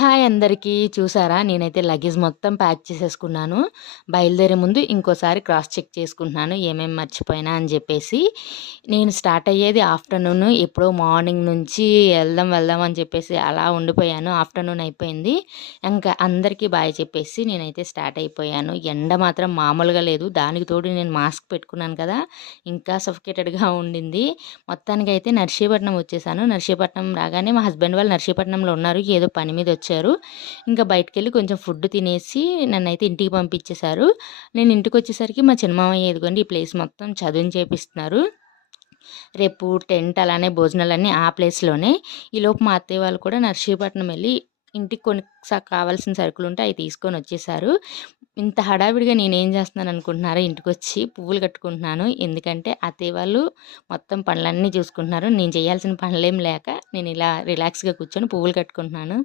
Hi అందరికీ. చూసారా నేనైతే లగేజ్ మొత్తం ప్యాక్ చేసేసుకున్నాను. బయలుదేరే ముందు ఇంకోసారి క్రాస్ చెక్ చేసుకుంటున్నాను ఏమేమి మర్చిపోయినా అని జెప్పేసి. నేను స్టార్ట్ అయ్యేది ఆఫ్టర్‌నూన్. ఎప్పుడో మార్నింగ్ నుంచి వెళ్దాం అని చెప్పేసి అలా ఉండిపోయాను. ఆఫ్టర్‌నూన్ అయిపోయింది. ఇంకా అందరికీ బాయ్ చెప్పేసి నేనైతే స్టార్ట్ అయిపోయాను. ఎండ మాత్రం మామూలుగా లేదు. దానికి తోడు నేను మాస్క్ పెట్టుకున్నాను కదా! ఇంకా సఫికేటెడ్‌గా ఉండింది. మొత్తానికైతే నర్సీపట్నం వచ్చేసాను. నర్సీపట్నం రాగానే మా హస్బెండ్ వాళ్ళు నర్సీపట్నంలో ఉన్నారు. ఏదో పని మీద వచ్చారు. ఇంకా బయటికెళ్ళి కొంచెం ఫుడ్ తినేసి నన్నైతే ఇంటికి పంపించేశారు. నేను ఇంటికొచ్చేసరికి మా చిన్నమామయ్య ఇదిగోండి ఈ ప్లేస్ మొత్తం చదును చేపిస్తున్నారు. రేపు టెంట్ అలానే భోజనాలన్నీ ఆ ప్లేస్‌లోనే. ఈలోపు మా అత్తయ్య వాళ్ళు కూడా నర్సీపట్నం వెళ్ళి ఇంటికి కొన్ని కావాల్సిన సరుకులుంటే అయి తీసుకొనొచ్చేశారు. ఇంత హడావిడిగా నేనేం చేస్తున్నాననుకుంటున్నారా? ఇంటికొచ్చి పువ్వులు కట్టుకుంటున్నాను. ఎందుకంటే అత్తయ్య వాళ్ళు మొత్తం పనులన్నీ చూసుకుంటున్నారు. నేను చేయాల్సిన పనులేం లేక నేనిలా రిలాక్స్‌గా కూర్చొని పువ్వులు కట్టుకుంటున్నాను.